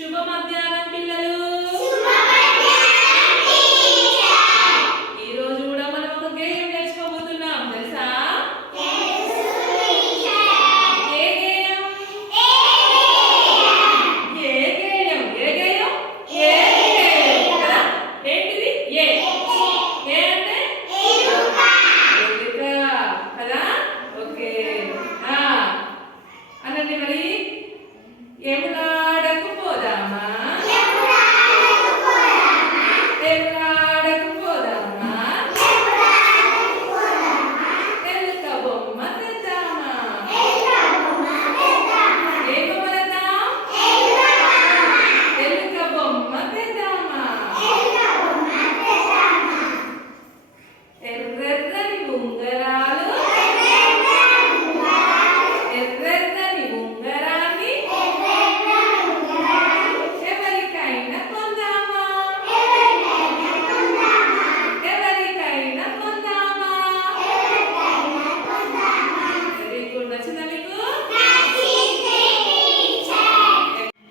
శుభ మధ్యాహ్నం పిల్లలు.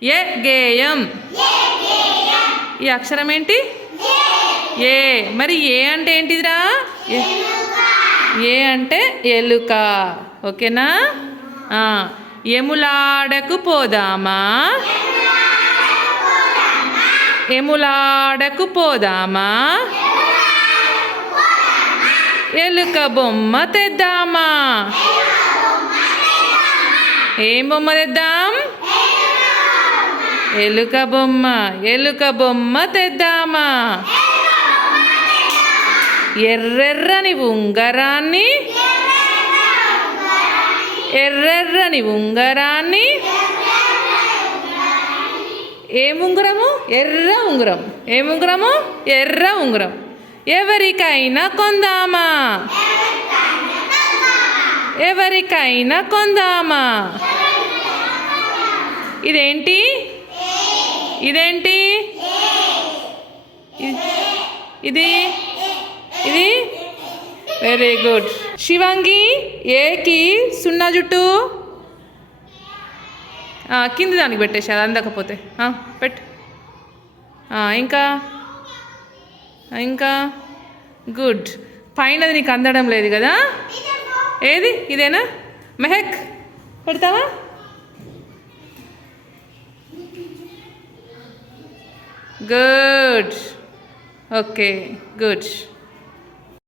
ఏ గేయం. ఈ అక్షరం ఏంటి ఏ. మరి ఏ అంటే ఏంటిదిరా? ఏ- అంటే ఎలుక. ఓకేనా? ఎములాడకు పోదామా? ఎములాడకు పోదామా? ఎలుక బొమ్మ తెద్దామా? ఏం బొమ్మ తెద్దాం? ఎలుక బొమ్మ ఎలుక బొమ్మ తెద్దామా? ఎర్రెర్రని ఉంగరాన్ని ఎర్రెర్రని ఉంగరాన్ని ఏం ఉంగరము? ఎర్ర ఉంగరం. ఏం ఉంగరము? ఎర్ర ఉంగరం. ఎవరికైనా కొందామా? ఎవరికైనా కొందామా? ఇదేంటి? ఇదేంటి? ఇది? ఇది? వెరీ గుడ్ శివాంగి ఏకి సున్నా జుట్టు? కింది దానికి పెట్టేసి అది అందకపోతే. పెట్ పెట్టు. ఇంకా? ఇంకా? గుడ్ పైనది నీకు అందడం లేదు కదా? ఏది? ఇదేనా? మెహక్? పెడతావా? Good okay good